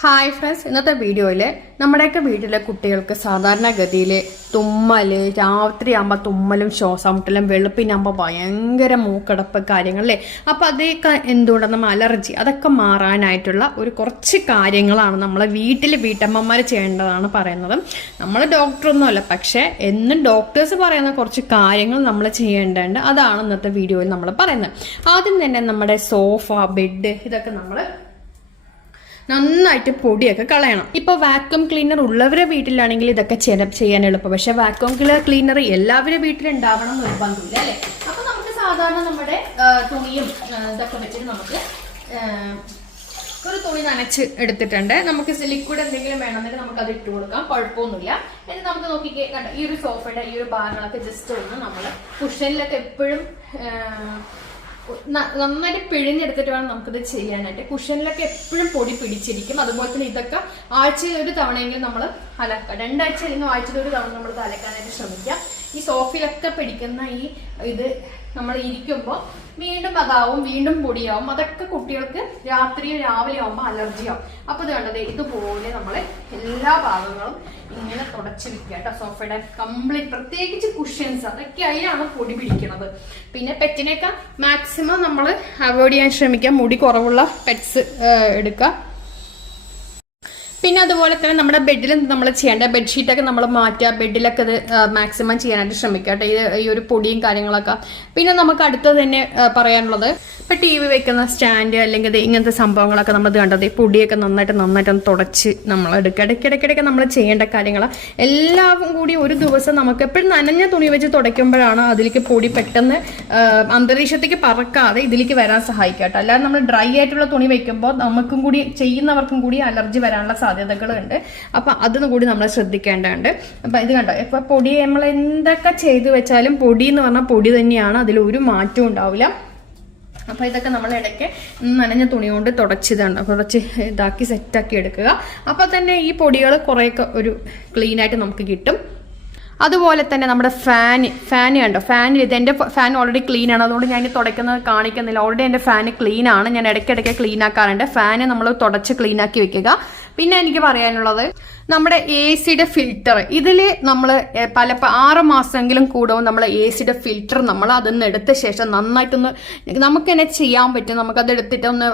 Hi friends ഇന്നത്തെ വീഡിയോയിൽ നമ്മുടെയൊക്കെ വീട്ടിലെ കുട്ടികൾക്ക് സാധാരണഗതിയിൽ രാത്രി രാത്രിയാകുമ്പോൾ തുമ്മലും ശ്വാസമുട്ടലും വെളുപ്പിനാകുമ്പോൾ ഭയങ്കര മൂക്കടപ്പ് കാര്യങ്ങളല്ലേ? അപ്പോൾ അതൊക്കെ എന്തുകൊണ്ടെന്ന് അലർജി അതൊക്കെ മാറാനായിട്ടുള്ള ഒരു കുറച്ച് കാര്യങ്ങളാണ് നമ്മൾ വീട്ടിൽ വീട്ടമ്മമാർ ചെയ്യേണ്ടതാണ് പറയുന്നത്. നമ്മൾ ഡോക്ടറൊന്നുമല്ല പക്ഷേ എന്നും ഡോക്ടേഴ്സ് പറയുന്ന കുറച്ച് കാര്യങ്ങൾ നമ്മൾ ചെയ്യേണ്ടതുണ്ട്. അതാണ് ഇന്നത്തെ വീഡിയോയിൽ നമ്മൾ പറയുന്നത്. ആദ്യം തന്നെ നമ്മുടെ സോഫ ബെഡ് ഇതൊക്കെ നമ്മൾ നന്നായിട്ട് പൊടിയൊക്കെ കളയണം. ഇപ്പൊ വാക്വം ക്ലീനർ ഉള്ളവരെ വീട്ടിലാണെങ്കിൽ ഇതൊക്കെ ചെയ്യാൻ എളുപ്പം. പക്ഷെ വാക്വം ക്ലീനർ എല്ലാവരും വീട്ടിൽ ഉണ്ടാവണം എന്ന് നിർബന്ധമില്ല അല്ലേ? അപ്പൊ നമുക്ക് സാധാരണ നമ്മുടെ തുണിയും ഇതൊക്കെ വെച്ചിട്ട് നമുക്ക് ഒരു തുണി നനച്ച് എടുത്തിട്ടുണ്ട്. നമുക്ക് ലിക്വിഡ് എന്തെങ്കിലും വേണമെന്നുണ്ടെങ്കിൽ നമുക്ക് അത് ഇട്ട് കൊടുക്കാം. കുഴപ്പമൊന്നുമില്ല. എന്നിട്ട് നമുക്ക് നോക്കിക്കേ കണ്ട ഈ ഒരു സോഫയുടെ ഈ ഒരു ഭാഗങ്ങളൊക്കെ ജസ്റ്റ് ഒന്ന് നമ്മൾ കുഷനിലൊക്കെ എപ്പോഴും നന്നായിട്ട് പിഴിഞ്ഞെടുത്തിട്ട് വേണം നമുക്കിത് ചെയ്യാനായിട്ട്. കുഷനിലൊക്കെ എപ്പോഴും പൊടി പിടിച്ചിരിക്കും. അതുപോലെ തന്നെ ഇതൊക്കെ ആഴ്ചയിൽ ഒരു തവണയെങ്കിലും നമ്മൾ അലക്കുക രണ്ടാഴ്ച അല്ലെങ്കിൽ ആഴ്ചയിൽ ഒരു തവണ നമ്മൾ അലക്കാനായിട്ട് ശ്രമിക്കുക. ഈ സോഫിലൊക്കെ പിടിക്കുന്ന ഈ ഇത് നമ്മൾ ഇരിക്കുമ്പോൾ വീണ്ടും അതാവും വീണ്ടും പൊടിയാവും. അതൊക്കെ കുട്ടികൾക്ക് രാത്രിയും രാവിലെ ആവുമ്പോൾ അലർജി ആവും. അപ്പൊ ഇത് കണ്ടത് ഇതുപോലെ നമ്മൾ എല്ലാ ഭാഗങ്ങളും ഇങ്ങനെ തുടച്ച് വെക്കുക കേട്ടോ സോഫയുടെ കംപ്ലീറ്റ് പ്രത്യേകിച്ച് കുഷ്യൻസ് അതൊക്കെ അതിലാണ് പൊടി പിടിക്കുന്നത് പിന്നെ പെറ്റിനെയൊക്കെ മാക്സിമം നമ്മൾ അവോയ്ഡ് ചെയ്യാൻ ശ്രമിക്കുക. മുടി കുറവുള്ള പെറ്റ്സ് എടുക്കുക. പിന്നെ അതുപോലെ തന്നെ നമ്മുടെ ബെഡിൽ നമ്മൾ ചെയ്യേണ്ട ബെഡ്ഷീറ്റൊക്കെ നമ്മൾ മാറ്റുക ബെഡിലൊക്കെ അത് മാക്സിമം ചെയ്യാനായിട്ട് ശ്രമിക്കുക കേട്ടോ. ഈ ഒരു പൊടിയും കാര്യങ്ങളൊക്കെ. പിന്നെ നമുക്ക് അടുത്തത് തന്നെ പറയാനുള്ളത് ഇപ്പം ടി വി വെക്കുന്ന സ്റ്റാൻഡ് അല്ലെങ്കിൽ ഇങ്ങനത്തെ സംഭവങ്ങളൊക്കെ നമ്മൾ കണ്ടത് ഈ പൊടിയൊക്കെ നന്നായിട്ട് നന്നായിട്ട് ഒന്ന് തുടച്ച് നമ്മൾ എടുക്കുക. ഇടയ്ക്കിടയ്ക്കിടയ്ക്ക് നമ്മൾ ചെയ്യേണ്ട കാര്യങ്ങൾ എല്ലാം കൂടി ഒരു ദിവസം നമുക്ക് എപ്പോഴും നനഞ്ഞ തുണി വെച്ച് തുടയ്ക്കുമ്പോഴാണ് അതിലേക്ക് പൊടി പെട്ടെന്ന് അന്തരീക്ഷത്തേക്ക് പറക്കാതെ ഇതിലേക്ക് വരാൻ സഹായിക്കുക കേട്ടോ. അല്ലാതെ നമ്മൾ ഡ്രൈ ആയിട്ടുള്ള തുണി വെക്കുമ്പോൾ നമുക്കും കൂടി ചെയ്യുന്നവർക്കും കൂടി അലർജി വരാനുള്ള സാധ്യതകളുണ്ട്. അപ്പോൾ അതും കൂടി നമ്മൾ ശ്രദ്ധിക്കേണ്ടതുണ്ട്. അപ്പോൾ ഇത് കണ്ടോ? ഇപ്പൊ പൊടി നമ്മൾ എന്തൊക്കെ ചെയ്തു വെച്ചാലും പൊടി എന്ന് പറഞ്ഞാൽ പൊടി തന്നെയാണ്. അതിൽ ഒരു മാറ്റവും ഉണ്ടാവില്ല. അപ്പോൾ ഇതൊക്കെ നമ്മൾ ഇടയ്ക്ക് നനഞ്ഞ തുണി കൊണ്ട് തുടച്ചിതാണ് കുറച്ച് ഇതാക്കി സെറ്റാക്കി എടുക്കുക. അപ്പോൾ തന്നെ ഈ പൊടികൾ കുറേയൊക്കെ ഒരു ക്ലീൻ ആയിട്ട് നമുക്ക് കിട്ടും. അതുപോലെ തന്നെ നമ്മുടെ ഫാൻ ഫാൻ കണ്ടോ? ഫാനിൽ ഇത് എന്റെ ഫാൻ ഓൾറെഡി ക്ലീൻ ആണ്. അതുകൊണ്ട് ഞാൻ തുടയ്ക്കുന്നത് കാണിക്കുന്നില്ല. ഓൾറെഡി എന്റെ ഫാൻ ക്ലീൻ ആണ്. ഞാൻ ഇടയ്ക്കിടയ്ക്ക് ക്ലീൻ ആക്കാറുണ്ട്. ഫാന് നമ്മൾ തുടച്ച് ക്ലീൻ ആക്കി വെക്കുക. പിന്നെ എനിക്ക് പറയാനുള്ളത് നമ്മുടെ എ സിയുടെ ഫിൽറ്റർ ഇതിൽ നമ്മൾ പല ആറ് മാസമെങ്കിലും കൂടുമ്പോൾ നമ്മൾ എ സിയുടെ ഫിൽറ്റർ നമ്മൾ അതിൽ എടുത്ത ശേഷം നന്നായിട്ടൊന്ന് നമുക്ക് തന്നെ ചെയ്യാൻ പറ്റും. നമുക്കത് എടുത്തിട്ട് ഒന്ന്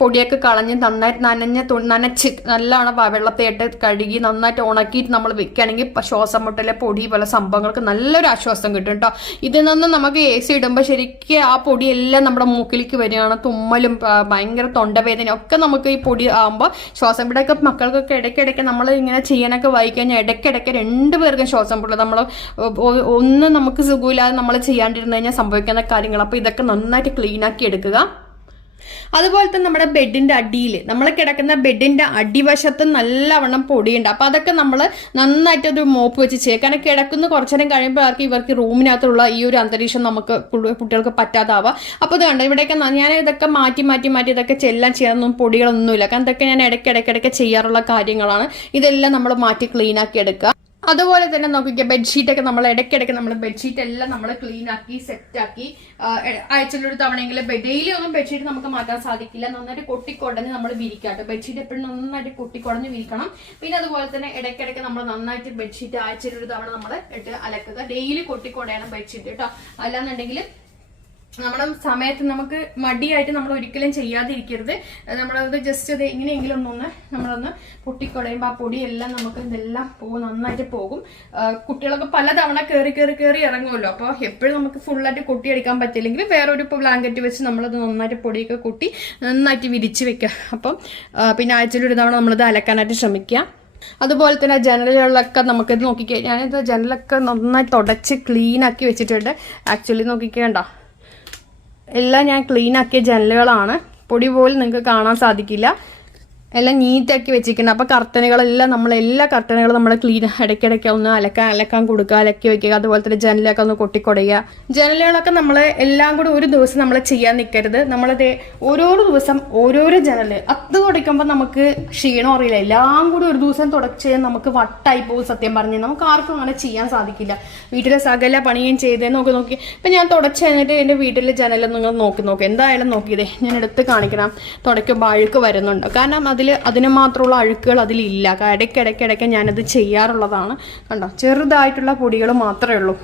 പൊടിയൊക്കെ കളഞ്ഞ് നന്നായിട്ട് നനഞ്ഞ നനച്ച് നല്ലോണം വെള്ളത്തിയിട്ട് കഴുകി നന്നായിട്ട് ഉണക്കിയിട്ട് നമ്മൾ വെക്കുകയാണെങ്കിൽ ശ്വാസം മുട്ടലെ പൊടി പല സംഭവങ്ങൾക്ക് നല്ലൊരു ആശ്വാസം കിട്ടും കേട്ടോ. ഇതിൽ നിന്ന് നമുക്ക് എ സി ഇടുമ്പോൾ ശരിക്കും ആ പൊടിയെല്ലാം നമ്മുടെ മൂക്കിലേക്ക് വരികയാണ്. തുമ്മലും ഭയങ്കര തൊണ്ടവേദന ഒക്കെ നമുക്ക് ഈ പൊടി ആകുമ്പോൾ ശ്വാസം വിടൊക്കെ മക്കൾക്കൊക്കെ ഇടയ്ക്കിടയ്ക്ക് നമ്മൾ ഇങ്ങനെ ചെയ്യാനൊക്കെ വായിക്കഴിഞ്ഞാൽ ഇടയ്ക്കിടയ്ക്ക് രണ്ട് പേർക്കും ശ്വാസം പൊട്ടും നമ്മൾ ഒന്ന് നമുക്ക് സുഖമില്ലാതെ നമ്മൾ ചെയ്യാണ്ടിരുന്നു കഴിഞ്ഞാൽ സംഭവിക്കുന്ന കാര്യങ്ങൾ അപ്പോൾ ഇതൊക്കെ നന്നായിട്ട് ക്ലീൻ ആക്കി എടുക്കുക. അതുപോലെ തന്നെ നമ്മുടെ ബെഡിന്റെ അടിയിൽ നമ്മൾ കിടക്കുന്ന ബെഡിന്റെ അടിവശത്ത് നല്ലവണ്ണം പൊടിയുണ്ട്. അപ്പൊ അതൊക്കെ നമ്മൾ നന്നായിട്ട് ഒരു മോപ്പ് വെച്ച് ചെയ്യുക കാരണം കിടക്കുന്ന കുറച്ചു നേരം കഴിയുമ്പോൾ ആർക്ക് ഇവർക്ക് റൂമിനകത്തുള്ള ഈ ഒരു അന്തരീക്ഷം നമുക്ക് കുട്ടികൾക്ക് പറ്റാതാവുക അപ്പോൾ ഇത് കണ്ടോ ഇവിടെയൊക്കെ ഞാൻ ഇതൊക്കെ മാറ്റി മാറ്റി മാറ്റി ഇതൊക്കെ ചെല്ലാൻ ചെയ്യാനൊന്നും പൊടികളൊന്നുമില്ല. കാരണം ഇതൊക്കെ ഞാൻ ഇടയ്ക്കിടയ്ക്കിടയ്ക്ക് ചെയ്യാറുള്ള കാര്യങ്ങളാണ്. ഇതെല്ലാം നമ്മൾ മാറ്റി ക്ലീൻ ആക്കി എടുക്കുക. അതുപോലെ തന്നെ നോക്കിക്കുക ബെഡ്ഷീറ്റൊക്കെ നമ്മൾ ഇടയ്ക്കിടയ്ക്ക് നമ്മൾ ബെഡ്ഷീറ്റ് എല്ലാം നമ്മൾ ക്ലീൻ ആക്കി സെറ്റ് ആക്കി ആഴ്ചയിലൊരു തവണയെങ്കിലും ഡെയിലി ഒന്നും ബെഡ്ഷീറ്റ് നമുക്ക് മാറ്റാൻ സാധിക്കില്ല. നന്നായിട്ട് കൊട്ടിക്കൊടഞ്ഞ് നമ്മൾ വിരിക്കാട്ടോ ബെഡ്ഷീറ്റ് എപ്പോഴും നന്നായിട്ട് കൊട്ടിക്കൊടഞ്ഞ് വിരിക്കണം. പിന്നെ അതുപോലെ തന്നെ ഇടയ്ക്കിടയ്ക്ക് നമ്മൾ നന്നായിട്ട് ബെഡ്ഷീറ്റ് ആഴ്ചയിലൊരു തവണ നമ്മൾ ഇട്ട് അലക്കുക. ഡെയിലി കൊട്ടിക്കൊടയാണ് ബെഡ്ഷീറ്റ് കേട്ടോ. അല്ലാന്നുണ്ടെങ്കിൽ നമ്മുടെ സമയത്ത് നമുക്ക് മടിയായിട്ട് നമ്മൾ ഒരിക്കലും ചെയ്യാതിരിക്കരുത്. നമ്മളത് ജസ്റ്റ് ഇത് എങ്ങനെയെങ്കിലും ഒന്നൊന്ന് നമ്മളൊന്ന് പൊട്ടിക്കുടയുമ്പോൾ ആ പൊടിയെല്ലാം നമുക്ക് ഇതെല്ലാം പോകും നന്നായിട്ട് പോകും. കുട്ടികളൊക്കെ പലതവണ കയറി കയറി കയറി ഇറങ്ങുമല്ലോ അപ്പോൾ എപ്പോഴും നമുക്ക് ഫുള്ളായിട്ട് കൊട്ടിയടിക്കാൻ പറ്റില്ലെങ്കിൽ വേറൊരു ബ്ലാങ്കറ്റ് വെച്ച് നമ്മളത് നന്നായിട്ട് പൊടിയൊക്കെ കൊട്ടി നന്നായിട്ട് വിരിച്ച് വെക്കുക. അപ്പം പിന്നെ ആഴ്ചയിൽ ഒരു തവണ നമ്മളത് അലക്കാനായിട്ട് ശ്രമിക്കുക. അതുപോലെ തന്നെ ജനലുകളിലൊക്കെ നമുക്കിത് നോക്കിക്കഴിഞ്ഞാൽ ഞാനിത് ജനലൊക്കെ നന്നായി തുടച്ച് ക്ലീനാക്കി വെച്ചിട്ടുണ്ട്. ആക്ച്വലി നോക്കിക്കേണ്ട എല്ലാം ഞാൻ ക്ലീൻ ആക്കിയ ജനലുകളാണ്. പൊടി പോലും നിങ്ങൾക്ക് കാണാൻ സാധിക്കില്ല. എല്ലാം നീറ്റാക്കി വെച്ചിരിക്കുന്നത് അപ്പോൾ കർട്ടനുകളെല്ലാം നമ്മൾ എല്ലാ കർട്ടനുകളും നമ്മൾ ക്ലീൻ ഇടയ്ക്കിടയ്ക്ക് ഒന്ന് അലക്കാൻ അലക്കാൻ കൊടുക്കുക അലക്കി വെക്കുക. അതുപോലെ തന്നെ ജനലൊക്കെ ഒന്ന് കൊട്ടിക്കൊടയുക ജനലുകളൊക്കെ നമ്മൾ എല്ലാം കൂടി ഒരു ദിവസം നമ്മൾ ചെയ്യാൻ നിൽക്കരുത് നമ്മളത് ഓരോരോ ദിവസം ഓരോരോ ജനൽ അത് തുടയ്ക്കുമ്പോൾ നമുക്ക് ക്ഷീണം അറിയില്ല. എല്ലാം കൂടി ഒരു ദിവസം തുടച്ച് നമുക്ക് വട്ടായി പോകും സത്യം പറഞ്ഞ്. നമുക്ക് ആർക്കും അങ്ങനെ ചെയ്യാൻ സാധിക്കില്ല. വീട്ടിലെ സകല പണിയും ചെയ്തേ നോക്കി നോക്കി. ഇപ്പം ഞാൻ തുടച്ച് കഴിഞ്ഞിട്ട് എന്റെ വീട്ടിലെ ജനലൊന്നും നിങ്ങൾ നോക്കി നോക്കി. എന്തായാലും നോക്കിയതേ ഞാൻ എടുത്ത് കാണിക്കണം. തുടയ്ക്കുമ്പോൾ അഴുക്ക് വരുന്നുണ്ട്? കാരണം അതിൽ അതിന് മാത്രമുള്ള അഴുക്കുകൾ അതിലില്ല. ഇടയ്ക്കിടയ്ക്കിടയ്ക്ക് ഞാനത് ചെയ്യാറുള്ളതാണ്. കണ്ടോ? ചെറുതായിട്ടുള്ള പൊടികൾ മാത്രമേ ഉള്ളൂ.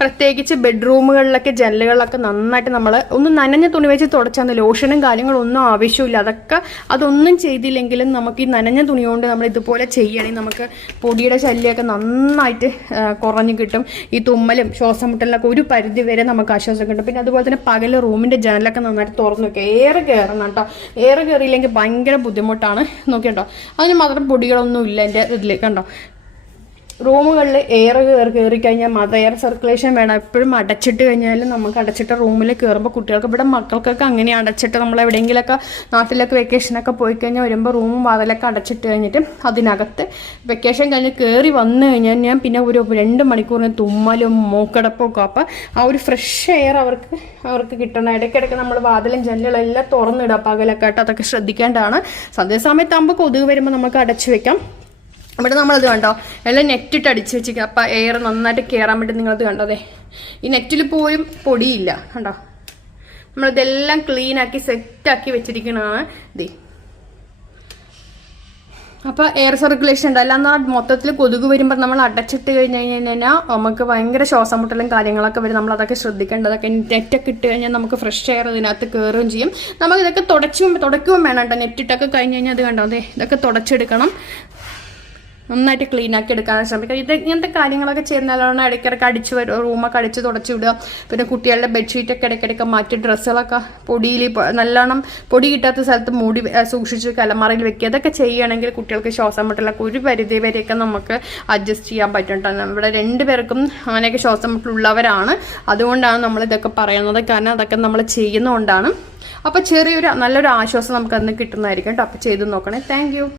പ്രത്യേകിച്ച് ബെഡ്റൂമുകളിലൊക്കെ ജനലുകളിലൊക്കെ നന്നായിട്ട് നമ്മൾ ഒന്ന് നനഞ്ഞ തുണി വെച്ച് തുടച്ചാൽ ലോഷനും കാര്യങ്ങളും ഒന്നും ആവശ്യമില്ല. അതൊക്കെ അതൊന്നും ചെയ്തില്ലെങ്കിലും നമുക്ക് ഈ നനഞ്ഞ തുണി കൊണ്ട് നമ്മൾ ഇതുപോലെ ചെയ്യണമെങ്കിൽ നമുക്ക് പൊടിയുടെ ശല്യമൊക്കെ നന്നായിട്ട് കുറഞ്ഞു കിട്ടും. ഈ തുമ്മലും ശ്വാസം മുട്ടലിനൊക്കെ ഒരു പരിധി വരെ നമുക്ക് ആശ്വാസം കിട്ടും. പിന്നെ അതുപോലെ തന്നെ പകൽ റൂമിന്റെ ജനലൊക്കെ നന്നായിട്ട് തുറന്നു വെക്കുക. ഏറെ കയറണം കേട്ടോ. ഏറെ കയറിയില്ലെങ്കിൽ ഭയങ്കര ബുദ്ധിമുട്ടാണ്. നോക്കിയുണ്ടോ അതിന് മാത്രം പൊടികളൊന്നും ഇല്ല എന്റെ ഇതിൽ കണ്ടോ? റൂമുകളിൽ എയർ കയറി കയറി കഴിഞ്ഞാൽ മത എയർ സർക്കുലേഷൻ വേണം. എപ്പോഴും അടച്ചിട്ട് കഴിഞ്ഞാൽ നമുക്ക് അടച്ചിട്ട റൂമിൽ കയറുമ്പോൾ കുട്ടികൾക്ക് ഇവിടെ മക്കൾക്കൊക്കെ അങ്ങനെ അടച്ചിട്ട് നമ്മൾ എവിടെയെങ്കിലുമൊക്കെ നാട്ടിലൊക്കെ വെക്കേഷനൊക്കെ പോയി കഴിഞ്ഞാൽ വരുമ്പോൾ റൂമും വാതിലൊക്കെ അടച്ചിട്ട് കഴിഞ്ഞിട്ട് അതിനകത്ത് വെക്കേഷൻ കഴിഞ്ഞ് കയറി വന്നു കഴിഞ്ഞാൽ ഞാൻ പിന്നെ ഒരു രണ്ട് മണിക്കൂറിന് തുമ്മലും മൂക്കടപ്പും ഒക്കെ ആ ഒരു ഫ്രഷ് എയർ അവർക്ക് അവർക്ക് കിട്ടണം. ഇടയ്ക്കിടയ്ക്ക് നമ്മൾ വാതിലും ജനലും എല്ലാം തുറന്നിടുക പകലൊക്കെ ആയിട്ട്. അതൊക്കെ ശ്രദ്ധിക്കേണ്ടതാണ്. സന്ധ്യാസമയത്താകുമ്പോൾ കൊതുക് വരുമ്പോൾ നമുക്ക് അടച്ചു വെക്കാം. ഇവിടെ നമ്മളത് കണ്ടോ? എല്ലാം നെറ്റിട്ട് അടിച്ച് വെച്ചിരിക്കുക അപ്പം എയർ നന്നായിട്ട് കയറാൻ വേണ്ടി നിങ്ങളത് കണ്ടോ? അതെ ഈ നെറ്റിൽ പോലും പൊടിയില്ല. കണ്ടോ? നമ്മളിതെല്ലാം ക്ലീൻ ആക്കി സെറ്റാക്കി വെച്ചിരിക്കണതാണ്. ഇത് അപ്പോൾ എയർ സർക്കുലേഷൻ ഉണ്ട് അല്ലാന്ന് മൊത്തത്തിൽ കൊതുക് വരുമ്പോൾ നമ്മൾ അടച്ചിട്ട് കഴിഞ്ഞ് കഴിഞ്ഞാൽ നമുക്ക് ഭയങ്കര ശ്വാസം മുട്ടലും കാര്യങ്ങളൊക്കെ വരും. നമ്മൾ അതൊക്കെ ശ്രദ്ധിക്കേണ്ടതൊക്കെ നെറ്റൊക്കെ ഇട്ട് കഴിഞ്ഞാൽ നമുക്ക് ഫ്രഷ് എയർ ഇതിനകത്ത് കയറുകയും ചെയ്യും. നമുക്ക് ഇതൊക്കെ തുടച്ചും തുടയ്ക്കുകയും വേണം കേട്ടോ. നെറ്റിട്ടൊക്കെ കഴിഞ്ഞ് കഴിഞ്ഞാൽ അത് കണ്ടോ? അതെ ഇതൊക്കെ തുടച്ചെടുക്കണം. നന്നായിട്ട് ക്ലീൻ ആക്കി എടുക്കാൻ ശ്രമിക്കുക ഇത് ഇങ്ങനത്തെ കാര്യങ്ങളൊക്കെ ചെയ്യുന്നതാണ് ഇടയ്ക്കിടയ്ക്ക് അടിച്ച് വരും റൂമൊക്കെ അടിച്ച് തുടച്ചു വിടുക. പിന്നെ കുട്ടികളുടെ ബെഡ്ഷീറ്റൊക്കെ ഇടയ്ക്കിടയ്ക്ക് മാറ്റി ഡ്രസ്സുകളൊക്കെ പൊടിയിൽ നല്ലോണം പൊടി കിട്ടാത്ത സ്ഥലത്ത് മൂടി സൂക്ഷിച്ച് കലമാറയിൽ വെക്കുക. അതൊക്കെ ചെയ്യുകയാണെങ്കിൽ കുട്ടികൾക്ക് ശ്വാസം മുട്ടലൊക്കെ ഒരു പരിധി വരെയൊക്കെ നമുക്ക് അഡ്ജസ്റ്റ് ചെയ്യാൻ പറ്റും ഇവിടെ രണ്ടുപേർക്കും അങ്ങനെയൊക്കെ ശ്വാസം മുട്ടലുള്ളവരാണ്. അതുകൊണ്ടാണ് നമ്മൾ ഇതൊക്കെ പറയുന്നത്. കാരണം അതൊക്കെ നമ്മൾ ചെയ്യുന്നതുകൊണ്ടാണ് അപ്പോൾ ചെറിയൊരു നല്ലൊരു ആശ്വാസം നമുക്ക് അന്ന് കിട്ടുന്നതായിരിക്കും കേട്ടോ അപ്പോൾ ചെയ്ത് നോക്കണേ. താങ്ക്